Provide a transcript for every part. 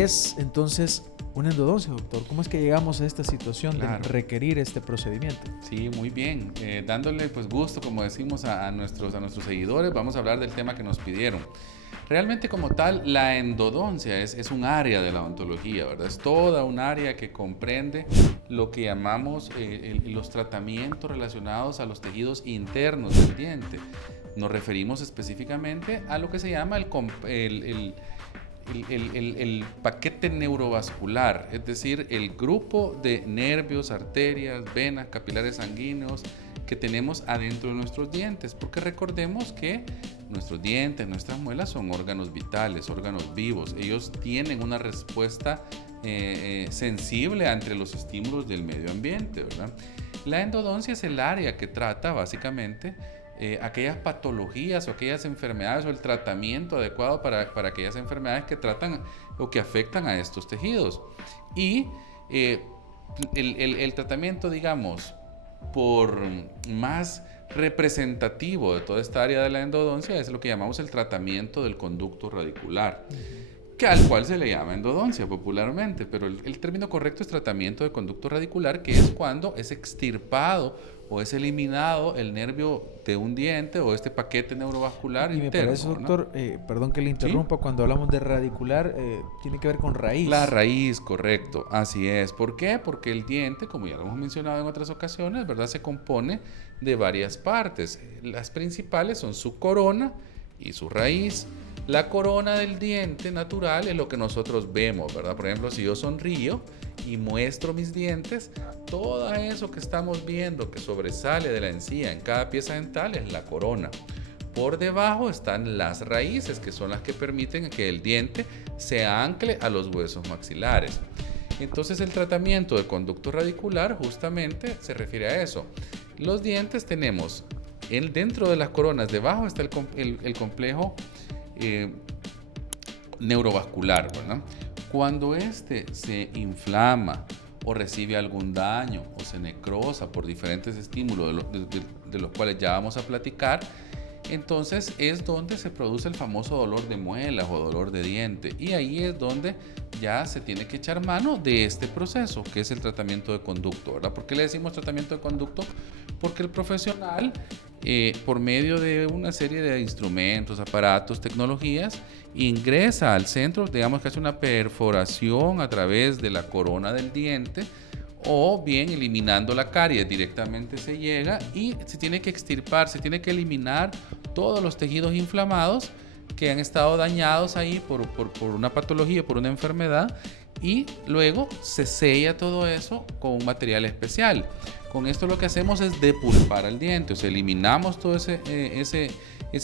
¿Qué es entonces una endodoncia, doctor? ¿Cómo es que llegamos a esta situación de requerir este procedimiento? Sí, muy bien. Dándole pues gusto, como decimos, a nuestros seguidores, vamos a hablar del tema que nos pidieron. Realmente como tal, la endodoncia es un área de la odontología, ¿verdad? Es toda un área que comprende lo que llamamos los tratamientos relacionados a los tejidos internos del diente. Nos referimos específicamente a lo que se llama el paquete neurovascular, es decir, el grupo de nervios, arterias, venas, capilares sanguíneos que tenemos adentro de nuestros dientes, porque recordemos que nuestros dientes, nuestras muelas son órganos vitales, órganos vivos. Ellos tienen una respuesta sensible ante los estímulos del medio ambiente, ¿verdad? La endodoncia es el área que trata básicamente aquellas patologías o aquellas enfermedades o el tratamiento adecuado para aquellas enfermedades que tratan o que afectan a estos tejidos. Y el tratamiento, digamos, por más representativo de toda esta área de la endodoncia es lo que llamamos el tratamiento del conducto radicular, que al cual se le llama endodoncia popularmente, pero el término correcto es tratamiento de conducto radicular, que es cuando es extirpado o es eliminado el nervio de un diente o este paquete neurovascular interno. Y me parece, doctor, perdón que le interrumpa, ¿sí? Cuando hablamos de radicular, tiene que ver con raíz. La raíz, correcto, así es. ¿Por qué? Porque el diente, como ya lo hemos mencionado en otras ocasiones, ¿verdad?, se compone de varias partes. Las principales son su corona y su raíz. La corona del diente natural es lo que nosotros vemos, ¿verdad? Por ejemplo, si yo sonrío y muestro mis dientes, todo eso que estamos viendo que sobresale de la encía en cada pieza dental es la corona. Por debajo están las raíces, que son las que permiten que el diente se ancle a los huesos maxilares. Entonces el tratamiento de conducto radicular justamente se refiere a eso. Los dientes tenemos, dentro de las coronas, debajo está el complejo neurovascular, ¿verdad? Cuando este se inflama o recibe algún daño o se necrosa por diferentes estímulos de los cuales ya vamos a platicar, entonces es donde se produce el famoso dolor de muelas o dolor de diente, y ahí es donde ya se tiene que echar mano de este proceso que es el tratamiento de conducto, ¿verdad? ¿Por qué le decimos tratamiento de conducto? Porque el profesional, por medio de una serie de instrumentos, aparatos, tecnologías, ingresa al centro, digamos que hace una perforación a través de la corona del diente, o bien eliminando la caries directamente se llega y se tiene que extirpar, se tiene que eliminar todos los tejidos inflamados que han estado dañados ahí por una patología, por una enfermedad, y luego se sella todo eso con un material especial. Con esto lo que hacemos es depulpar al diente, o sea, eliminamos todo ese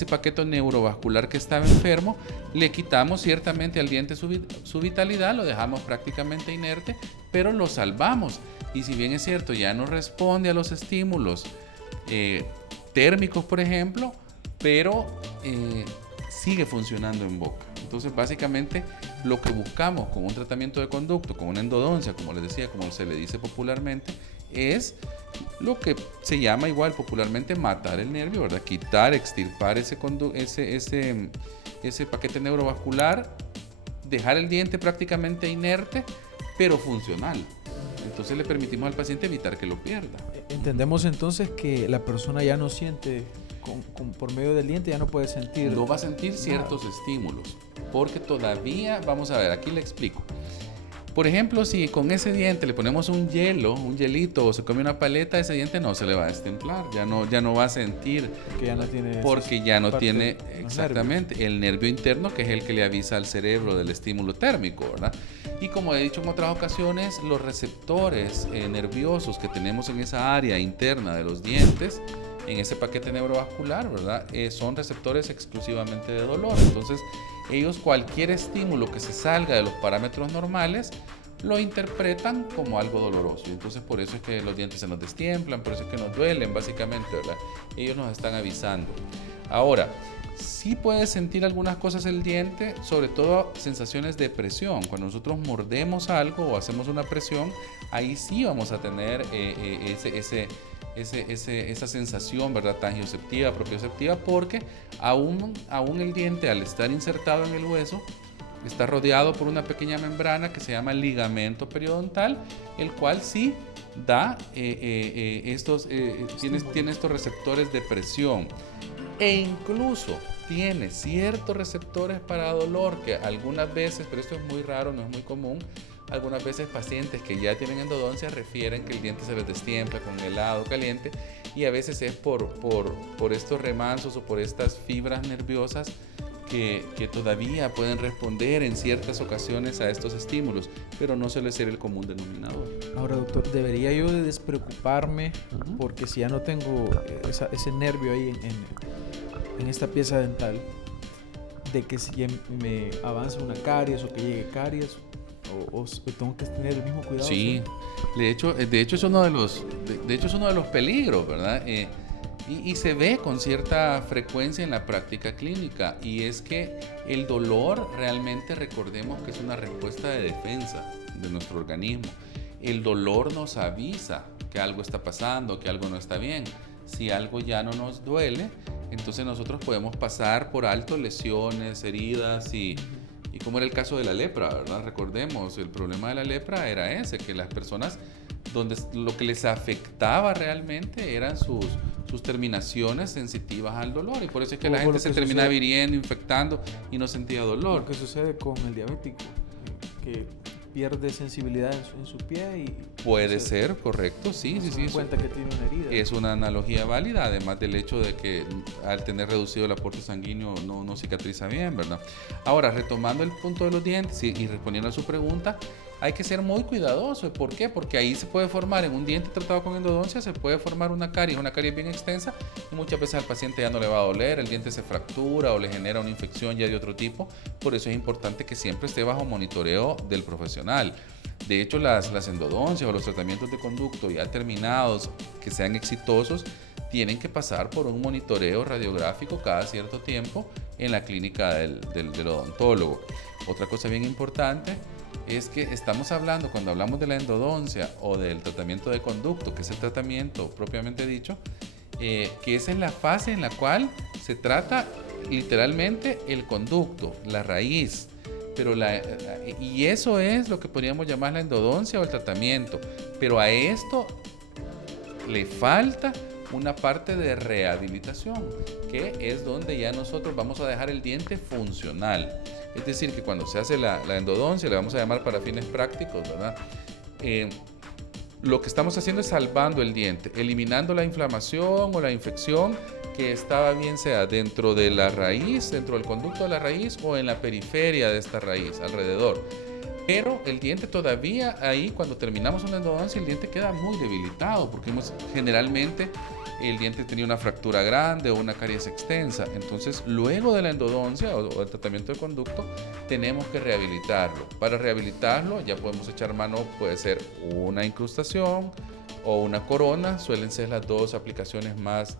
paquete neurovascular que estaba enfermo, le quitamos ciertamente al diente su vitalidad, lo dejamos prácticamente inerte, pero lo salvamos. Y si bien es cierto, ya no responde a los estímulos térmicos, por ejemplo, pero sigue funcionando en boca. Entonces, básicamente, lo que buscamos con un tratamiento de conducto, con una endodoncia, como les decía, como se le dice popularmente, es lo que se llama igual popularmente matar el nervio, ¿verdad? Quitar, extirpar ese paquete neurovascular, dejar el diente prácticamente inerte, pero funcional. Entonces le permitimos al paciente evitar que lo pierda. Entendemos entonces que la persona ya no siente, por medio del diente ya no puede sentir. No va a sentir ciertos estímulos, porque todavía, vamos a ver, aquí le explico. Por ejemplo, si con ese diente le ponemos un hielito, o se come una paleta, ese diente no se le va a destemplar, ya no va a sentir. Porque ya no tiene exactamente el nervio interno, que es el que le avisa al cerebro del estímulo térmico, ¿verdad? Y como he dicho en otras ocasiones, los receptores nerviosos que tenemos en esa área interna de los dientes, en ese paquete neurovascular, ¿verdad? Son receptores exclusivamente de dolor. Entonces, ellos cualquier estímulo que se salga de los parámetros normales lo interpretan como algo doloroso. Y entonces por eso es que los dientes se nos destiemplan, por eso es que nos duelen, básicamente, ¿verdad? Ellos nos están avisando. Ahora, sí puede sentir algunas cosas el diente, sobre todo sensaciones de presión. Cuando nosotros mordemos algo o hacemos una presión, ahí sí vamos a tener esa sensación, ¿verdad?, tangioceptiva, propioceptiva, porque aún el diente, al estar insertado en el hueso, está rodeado por una pequeña membrana que se llama ligamento periodontal, el cual sí da tiene estos receptores de presión, e incluso tiene ciertos receptores para dolor que algunas veces, pero esto es muy raro, no es muy común, algunas veces pacientes que ya tienen endodoncia refieren que el diente se les destiempla con helado caliente, y a veces es por estos remansos o por estas fibras nerviosas que todavía pueden responder en ciertas ocasiones a estos estímulos, pero no suele ser el común denominador. Ahora, doctor, ¿debería yo de despreocuparme porque si ya no tengo ese nervio ahí en esta pieza dental, de que si ya me avanza una caries o que llegue caries, o tengo que tener el mismo cuidado? Sí, de hecho es uno de los peligros, ¿verdad? Y se ve con cierta frecuencia en la práctica clínica, y es que el dolor realmente, recordemos que es una respuesta de defensa de nuestro organismo. El dolor nos avisa que algo está pasando, que algo no está bien. Si algo ya no nos duele, entonces nosotros podemos pasar por alto lesiones, heridas y como era el caso de la lepra, ¿verdad? Recordemos, el problema de la lepra era ese, que las personas donde lo que les afectaba realmente eran sus terminaciones sensitivas al dolor, y por eso es que la gente se terminaba hiriendo, infectando y no sentía dolor. Lo que sucede con el diabético, que pierde sensibilidad en su pie y... Puede ser, correcto, sí. Se da cuenta que tiene una herida. Es una analogía válida, además del hecho de que al tener reducido el aporte sanguíneo no cicatriza bien, ¿verdad? Ahora, retomando el punto de los dientes y respondiendo a su pregunta, hay que ser muy cuidadoso. ¿Por qué? Porque ahí se puede formar, en un diente tratado con endodoncia, se puede formar una caries bien extensa, y muchas veces al paciente ya no le va a doler, el diente se fractura o le genera una infección ya de otro tipo. Por eso es importante que siempre esté bajo monitoreo del profesional. De hecho, las endodoncias o los tratamientos de conducto ya terminados, que sean exitosos, tienen que pasar por un monitoreo radiográfico cada cierto tiempo en la clínica del odontólogo. Otra cosa bien importante es que estamos hablando, cuando hablamos de la endodoncia o del tratamiento de conducto, que es el tratamiento propiamente dicho, que esa es la fase en la cual se trata literalmente el conducto, la raíz. Y eso es lo que podríamos llamar la endodoncia o el tratamiento. Pero a esto le falta una parte de rehabilitación, que es donde ya nosotros vamos a dejar el diente funcional. Es decir, que cuando se hace la endodoncia, le vamos a llamar para fines prácticos, ¿verdad? Lo que estamos haciendo es salvando el diente, eliminando la inflamación o la infección que estaba, bien sea dentro de la raíz, dentro del conducto de la raíz, o en la periferia de esta raíz, alrededor. Pero el diente todavía ahí, cuando terminamos una endodoncia, el diente queda muy debilitado, porque generalmente el diente tenía una fractura grande o una caries extensa. Entonces, luego de la endodoncia o el tratamiento de conducto, tenemos que rehabilitarlo. Para rehabilitarlo ya podemos echar mano, puede ser una incrustación o una corona, suelen ser las dos aplicaciones más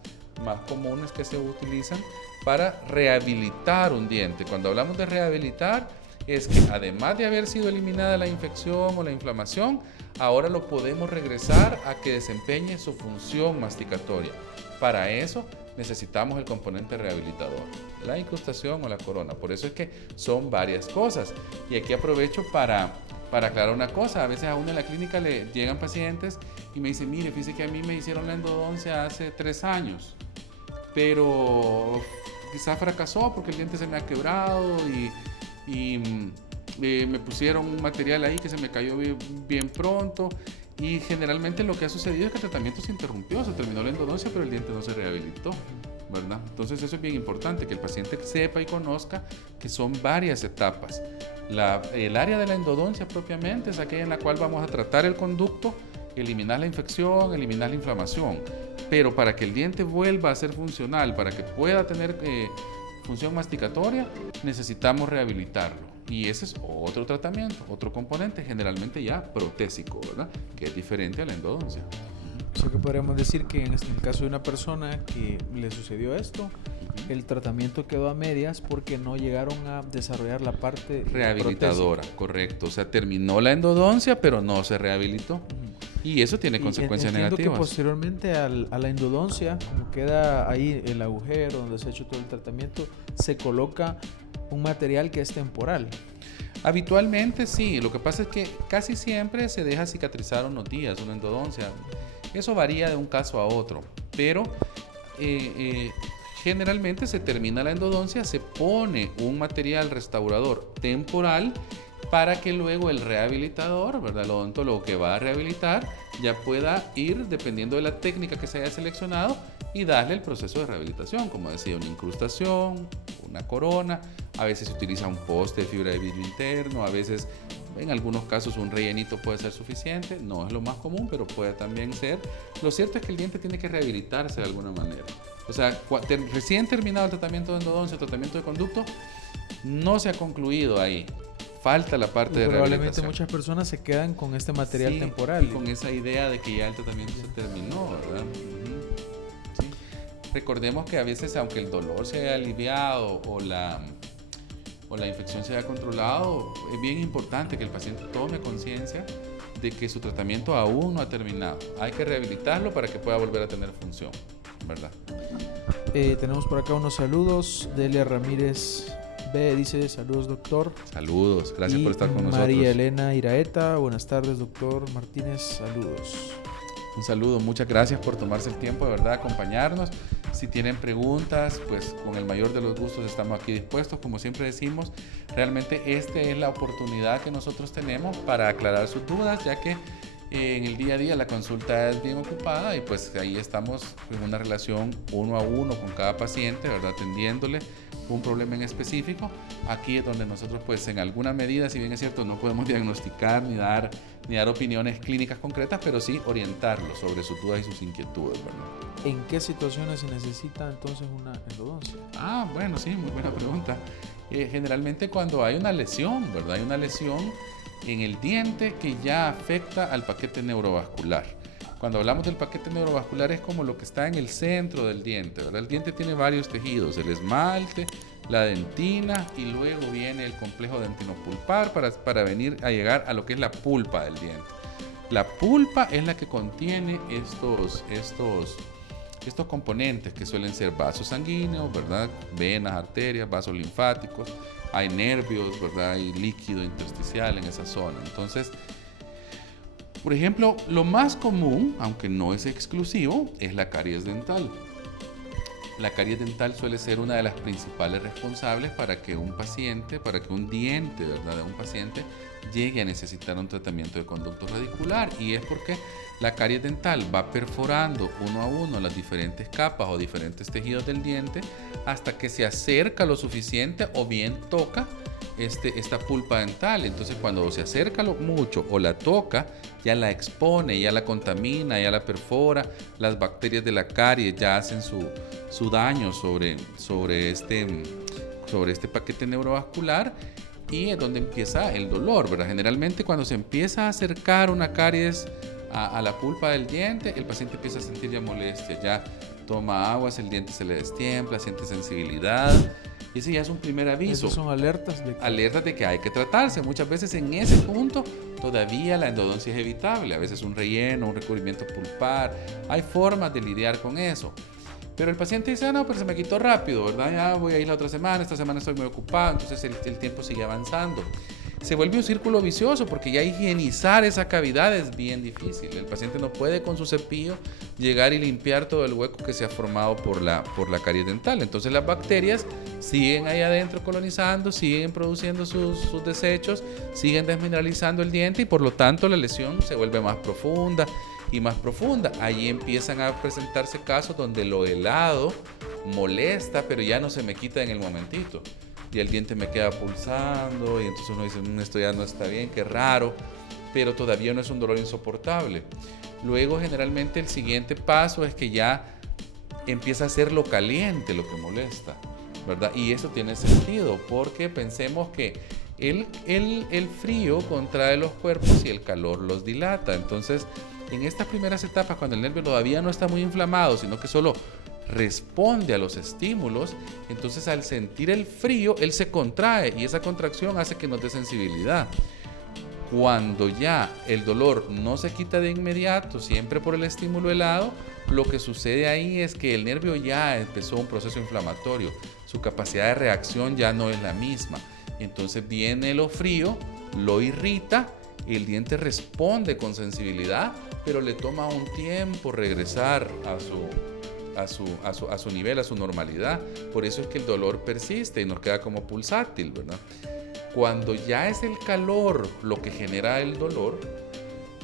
comunes que se utilizan para rehabilitar un diente. Cuando hablamos de rehabilitar, es que además de haber sido eliminada la infección o la inflamación, ahora lo podemos regresar a que desempeñe su función masticatoria. Para eso necesitamos el componente rehabilitador, la incrustación o la corona. Por eso es que son varias cosas. Y aquí aprovecho para aclarar una cosa. A veces a uno en la clínica le llegan pacientes y me dicen, mire, fíjese que a mí me hicieron la endodoncia hace 3 años, pero quizás fracasó porque el diente se me ha quebrado y me pusieron un material ahí que se me cayó bien pronto, y generalmente lo que ha sucedido es que el tratamiento se interrumpió, se terminó la endodoncia, pero el diente no se rehabilitó, ¿verdad? Entonces eso es bien importante, que el paciente sepa y conozca que son varias etapas. El área de la endodoncia propiamente es aquella en la cual vamos a tratar el conducto, eliminar la infección, eliminar la inflamación, pero para que el diente vuelva a ser funcional, para que pueda tener función masticatoria, necesitamos rehabilitarlo. Y ese es otro tratamiento, otro componente, generalmente ya protésico, ¿verdad? Que es diferente a la endodoncia. O sea que podríamos decir que en el caso de una persona que le sucedió esto, el tratamiento quedó a medias porque no llegaron a desarrollar la parte rehabilitadora, protésica. Correcto. O sea, terminó la endodoncia, pero no se rehabilitó. Y eso tiene consecuencias negativas. Que posteriormente a la endodoncia, como queda ahí el agujero donde se ha hecho todo el tratamiento, se coloca un material que es temporal. Habitualmente sí, lo que pasa es que casi siempre se deja cicatrizar unos días una endodoncia. Eso varía de un caso a otro, pero generalmente se termina la endodoncia, se pone un material restaurador temporal para que luego el rehabilitador, ¿verdad?, el odontólogo que va a rehabilitar, ya pueda ir, dependiendo de la técnica que se haya seleccionado, y darle el proceso de rehabilitación, como decía, una incrustación, una corona, a veces se utiliza un poste de fibra de vidrio interno, a veces, en algunos casos, un rellenito puede ser suficiente, no es lo más común, pero puede también ser. Lo cierto es que el diente tiene que rehabilitarse de alguna manera. O sea, recién terminado el tratamiento de endodoncia, el tratamiento de conducto, no se ha concluido ahí. Falta la parte de Probablemente rehabilitación. muchas personas se quedan con este material Sí, temporal. y con esa idea de que ya el tratamiento se terminó, ¿verdad? Sí. Recordemos que a veces, aunque el dolor se haya aliviado o la infección se haya controlado, es bien importante que el paciente tome conciencia de que su tratamiento aún no ha terminado. Hay que rehabilitarlo para que pueda volver a tener función, ¿verdad? Tenemos por acá unos saludos. Delia Ramírez B dice: saludos, doctor. Saludos, gracias por estar con nosotros. María Elena Iraeta: buenas tardes, doctor Martínez, saludos. Un saludo, muchas gracias por tomarse el tiempo de verdad de acompañarnos. Si tienen preguntas, pues con el mayor de los gustos estamos aquí dispuestos. Como siempre decimos, realmente esta es la oportunidad que nosotros tenemos para aclarar sus dudas, ya que en el día a día la consulta es bien ocupada y pues ahí estamos en una relación uno a uno con cada paciente, ¿verdad?, atendiéndole un problema en específico. Aquí es donde nosotros pues en alguna medida, si bien es cierto, no podemos diagnosticar ni dar opiniones clínicas concretas, pero sí orientarlos sobre sus dudas y sus inquietudes, ¿verdad? ¿En qué situaciones se necesita entonces una endodoncia? Bueno, sí, muy buena pregunta. Generalmente cuando hay una lesión, ¿verdad? Hay una lesión en el diente que ya afecta al paquete neurovascular. Cuando hablamos del paquete neurovascular es como lo que está en el centro del diente, ¿verdad? El diente tiene varios tejidos, el esmalte, la dentina y luego viene el complejo dentinopulpar para venir a llegar a lo que es la pulpa del diente. La pulpa es la que contiene estos componentes que suelen ser vasos sanguíneos, ¿verdad?, venas, arterias, vasos linfáticos, hay nervios, ¿verdad?, hay líquido intersticial en esa zona. Entonces, por ejemplo, lo más común, aunque no es exclusivo, es la caries dental. La caries dental suele ser una de las principales responsables para que un diente, ¿verdad?, de un paciente llegue a necesitar un tratamiento de conducto radicular, y es porque la caries dental va perforando uno a uno las diferentes capas o diferentes tejidos del diente hasta que se acerca lo suficiente o bien toca esta pulpa dental. Entonces cuando se acerca mucho o la toca, ya la expone, ya la contamina, ya la perfora, las bacterias de la caries ya hacen su daño sobre este paquete neurovascular, y es donde empieza el dolor, ¿verdad? Generalmente cuando se empieza a acercar una caries a la pulpa del diente, el paciente empieza a sentir ya molestia, ya toma aguas, el diente se le destiempla, siente sensibilidad, y ese ya es un primer aviso. Esas son alertas de que hay que tratarse. Muchas veces en ese punto todavía la endodoncia es evitable, a veces un relleno, un recubrimiento pulpar, hay formas de lidiar con eso. Pero el paciente dice: no, pero se me quitó rápido, ¿verdad? Ya voy a ir la otra semana, esta semana estoy muy ocupado, entonces el tiempo sigue avanzando. Se vuelve un círculo vicioso porque ya higienizar esa cavidad es bien difícil. El paciente no puede con su cepillo llegar y limpiar todo el hueco que se ha formado por la caries dental. Entonces las bacterias siguen ahí adentro colonizando, siguen produciendo sus desechos, siguen desmineralizando el diente, y por lo tanto la lesión se vuelve más profunda y más profunda. Ahí empiezan a presentarse casos donde lo helado molesta, pero ya no se me quita en el momentito, y el diente me queda pulsando, y entonces uno dice: esto ya no está bien, qué raro, pero todavía no es un dolor insoportable. Luego generalmente el siguiente paso es que ya empieza a ser lo caliente lo que molesta, ¿verdad? Y eso tiene sentido porque pensemos que el frío contrae los cuerpos y el calor los dilata. Entonces, en estas primeras etapas, cuando el nervio todavía no está muy inflamado, sino que solo responde a los estímulos, entonces al sentir el frío, él se contrae, y esa contracción hace que nos dé sensibilidad. Cuando ya el dolor no se quita de inmediato, siempre por el estímulo helado, lo que sucede ahí es que el nervio ya empezó un proceso inflamatorio, su capacidad de reacción ya no es la misma. Entonces viene lo frío, lo irrita, el diente responde con sensibilidad, pero le toma un tiempo regresar a su nivel, a su normalidad. Por eso es que el dolor persiste y nos queda como pulsátil, ¿verdad? Cuando ya es el calor lo que genera el dolor,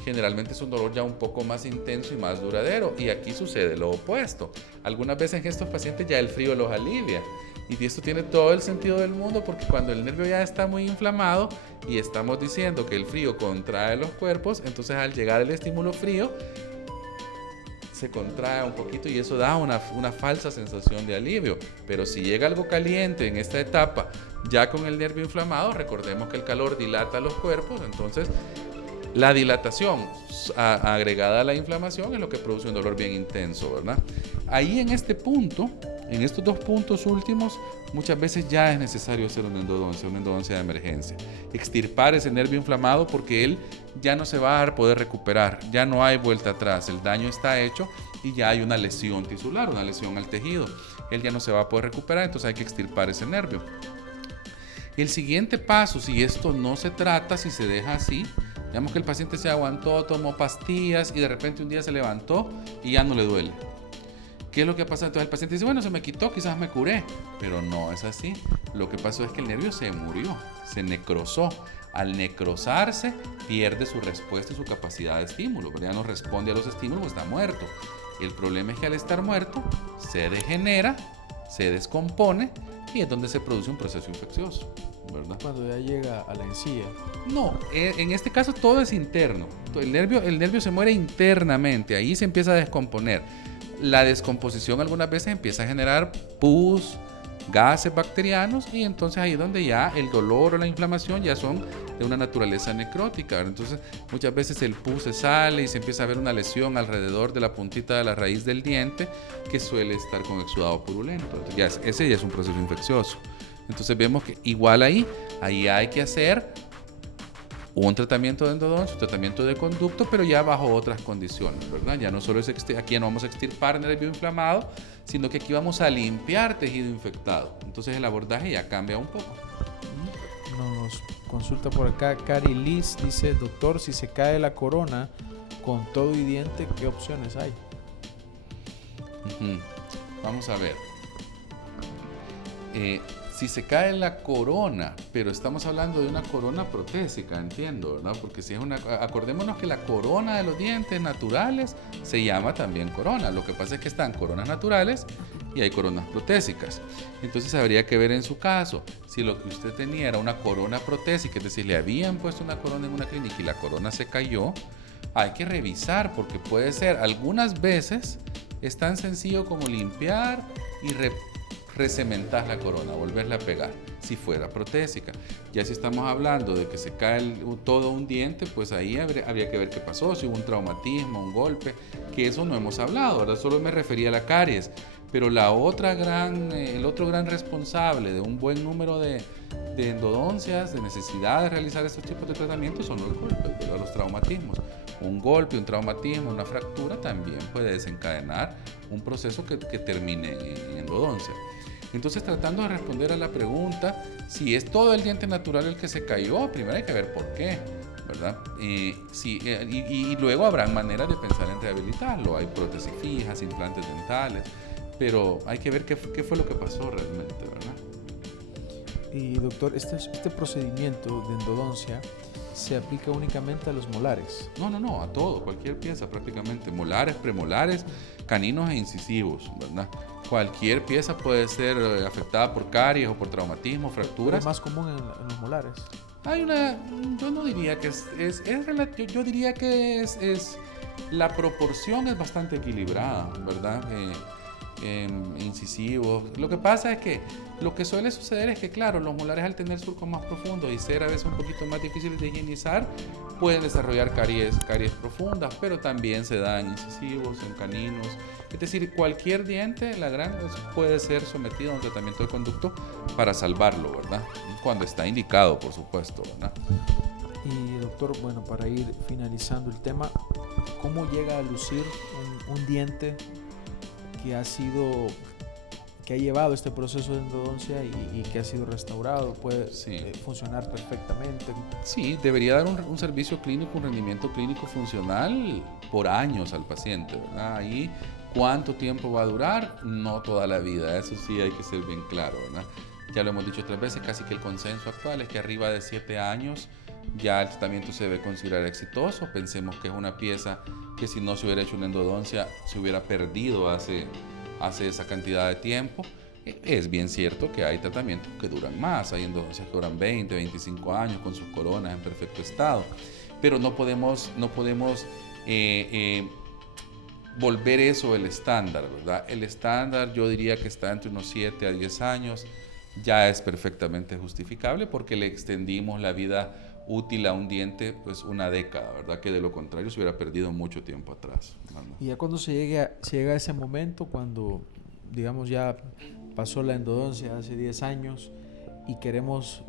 generalmente es un dolor ya un poco más intenso y más duradero, y aquí sucede lo opuesto. Algunas veces en estos pacientes ya el frío los alivia, y esto tiene todo el sentido del mundo, porque cuando el nervio ya está muy inflamado y estamos diciendo que el frío contrae los cuerpos, entonces al llegar el estímulo frío se contrae un poquito y eso da una falsa sensación de alivio. Pero si llega algo caliente en esta etapa, ya con el nervio inflamado, recordemos que el calor dilata los cuerpos, entonces la dilatación agregada a la inflamación es lo que produce un dolor bien intenso, ¿verdad? Ahí en este punto, en estos dos puntos últimos, muchas veces ya es necesario hacer una endodoncia de emergencia. Extirpar ese nervio inflamado, porque él ya no se va a poder recuperar, ya no hay vuelta atrás, el daño está hecho y ya hay una lesión tisular, una lesión al tejido. Él ya no se va a poder recuperar, entonces hay que extirpar ese nervio. El siguiente paso, si esto no se trata, si se deja así, digamos que el paciente se aguantó, tomó pastillas y de repente un día se levantó y ya no le duele. ¿Qué es lo que pasa? Entonces el paciente dice, bueno, se me quitó, quizás me curé, pero no es así. Lo que pasó es que el nervio se murió, se necrosó. Al necrosarse, pierde su respuesta y su capacidad de estímulo, pero ya no responde a los estímulos, está muerto. El problema es que al estar muerto, se degenera, se descompone y es donde se produce un proceso infeccioso, ¿verdad? Cuando ya llega a la encía. No, en este caso todo es interno. El nervio se muere internamente, ahí se empieza a descomponer. La descomposición algunas veces empieza a generar pus, gases bacterianos, y entonces ahí es donde ya el dolor o la inflamación ya son de una naturaleza necrótica. Entonces muchas veces el pus se sale y se empieza a ver una lesión alrededor de la puntita de la raíz del diente que suele estar con exudado purulento. Entonces ese ya es un proceso infeccioso. Entonces vemos que igual ahí hay que hacer un tratamiento de endodoncia, un tratamiento de conducto, pero ya bajo otras condiciones, ¿verdad? Ya no solo es aquí no vamos a extirpar nervio inflamado, sino que aquí vamos a limpiar tejido infectado. Entonces el abordaje ya cambia un poco. Nos consulta por acá Cari Liz, dice, doctor, si se cae la corona con todo y diente, ¿qué opciones hay? Vamos a ver. Si se cae la corona, pero estamos hablando de una corona protésica, entiendo, ¿verdad? Porque si es acordémonos que la corona de los dientes naturales se llama también corona. Lo que pasa es que están coronas naturales y hay coronas protésicas. Entonces habría que ver en su caso, si lo que usted tenía era una corona protésica, es decir, le habían puesto una corona en una clínica y la corona se cayó, hay que revisar, porque puede ser, algunas veces es tan sencillo como limpiar y recementar la corona, volverla a pegar, si fuera protésica. Ya si estamos hablando de que se cae todo un diente, pues ahí habría que ver qué pasó, si hubo un traumatismo, un golpe, que eso no hemos hablado, ahora solo me refería a la caries, pero el otro gran responsable de un buen número de endodoncias, de necesidad de realizar estos tipos de tratamientos, son los golpes, ¿verdad? Los traumatismos. Un golpe, un traumatismo, una fractura también puede desencadenar un proceso que termine en endodoncia. Entonces, tratando de responder a la pregunta, si es todo el diente natural el que se cayó, primero hay que ver por qué, ¿verdad? Y luego habrán maneras de pensar en rehabilitarlo. Hay prótesis fijas, implantes dentales, pero hay que ver qué fue lo que pasó realmente, ¿verdad? Y doctor, este procedimiento de endodoncia se aplica únicamente a los molares. No, a todo, cualquier pieza prácticamente, molares, premolares, caninos e incisivos, ¿verdad? Cualquier pieza puede ser afectada por caries o por traumatismo, fracturas. ¿Es más común en los molares? Yo no diría que yo diría que la proporción es bastante equilibrada, ¿verdad? Incisivos. Lo que pasa es que lo que suele suceder es que, claro, los molares al tener surcos más profundos y ser a veces un poquito más difíciles de higienizar, pueden desarrollar caries profundas, pero también se dan incisivos, en caninos. Es decir, cualquier diente, puede ser sometido a un tratamiento de conducto para salvarlo, ¿verdad? Cuando está indicado, por supuesto, ¿verdad? Y doctor, bueno, para ir finalizando el tema, ¿cómo llega a lucir un diente que ha sido que ha llevado este proceso de endodoncia y que ha sido restaurado puede Sí. funcionar perfectamente. Sí, debería dar un servicio clínico, un rendimiento clínico funcional por años al paciente, ¿verdad? Ahí, ¿cuánto tiempo va a durar? No toda la vida, eso sí hay que ser bien claro, ¿verdad? Ya lo hemos dicho 3 veces, casi que el consenso actual es que arriba de 7 años ya el tratamiento se debe considerar exitoso. Pensemos que es una pieza que si no se hubiera hecho una endodoncia se hubiera perdido hace esa cantidad de tiempo. Es bien cierto que hay tratamientos que duran más, hay endodoncias que duran 20, 25 años con sus coronas en perfecto estado, pero no podemos volver eso el estándar, ¿verdad? El estándar yo diría que está entre unos 7 a 10 años, ya es perfectamente justificable porque le extendimos la vida útil a un diente pues una década, ¿verdad? Que de lo contrario se hubiera perdido mucho tiempo atrás, ¿verdad? Y ya cuando se llega a ese momento, cuando digamos ya pasó la endodoncia hace 10 años y queremos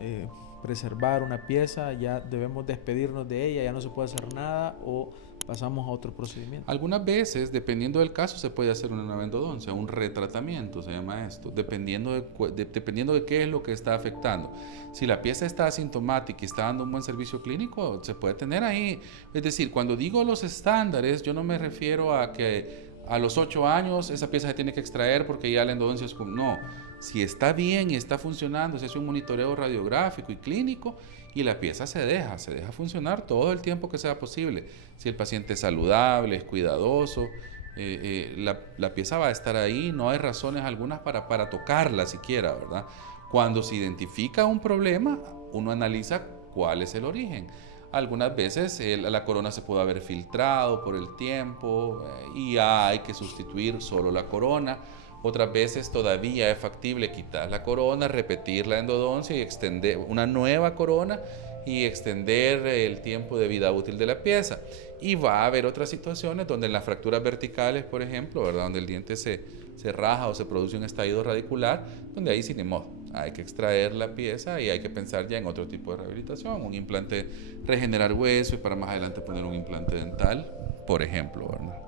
preservar una pieza, ya debemos despedirnos de ella, ya no se puede hacer nada o pasamos a otro procedimiento. Algunas veces, dependiendo del caso, se puede hacer una nueva endodoncia, un retratamiento se llama esto, dependiendo de qué es lo que está afectando. Si la pieza está asintomática y está dando un buen servicio clínico, se puede tener ahí. Es decir, cuando digo los estándares, yo no me refiero a que a los 8 años esa pieza se tiene que extraer porque ya la endodoncia es como... No, si está bien y está funcionando, se hace un monitoreo radiográfico y clínico y la pieza se deja funcionar todo el tiempo que sea posible. Si el paciente es saludable, es cuidadoso, la pieza va a estar ahí, no hay razones algunas para tocarla siquiera, ¿verdad? Cuando se identifica un problema, uno analiza cuál es el origen. Algunas veces la corona se puede haber filtrado por el tiempo y hay que sustituir solo la corona. Otras veces todavía es factible quitar la corona, repetir la endodoncia y extender una nueva corona y extender el tiempo de vida útil de la pieza. Y va a haber otras situaciones donde en las fracturas verticales, por ejemplo, ¿verdad? Donde el diente se raja o se produce un estallido radicular, donde ahí sin modo, hay que extraer la pieza y hay que pensar ya en otro tipo de rehabilitación, un implante, regenerar hueso y para más adelante poner un implante dental, por ejemplo, ¿verdad?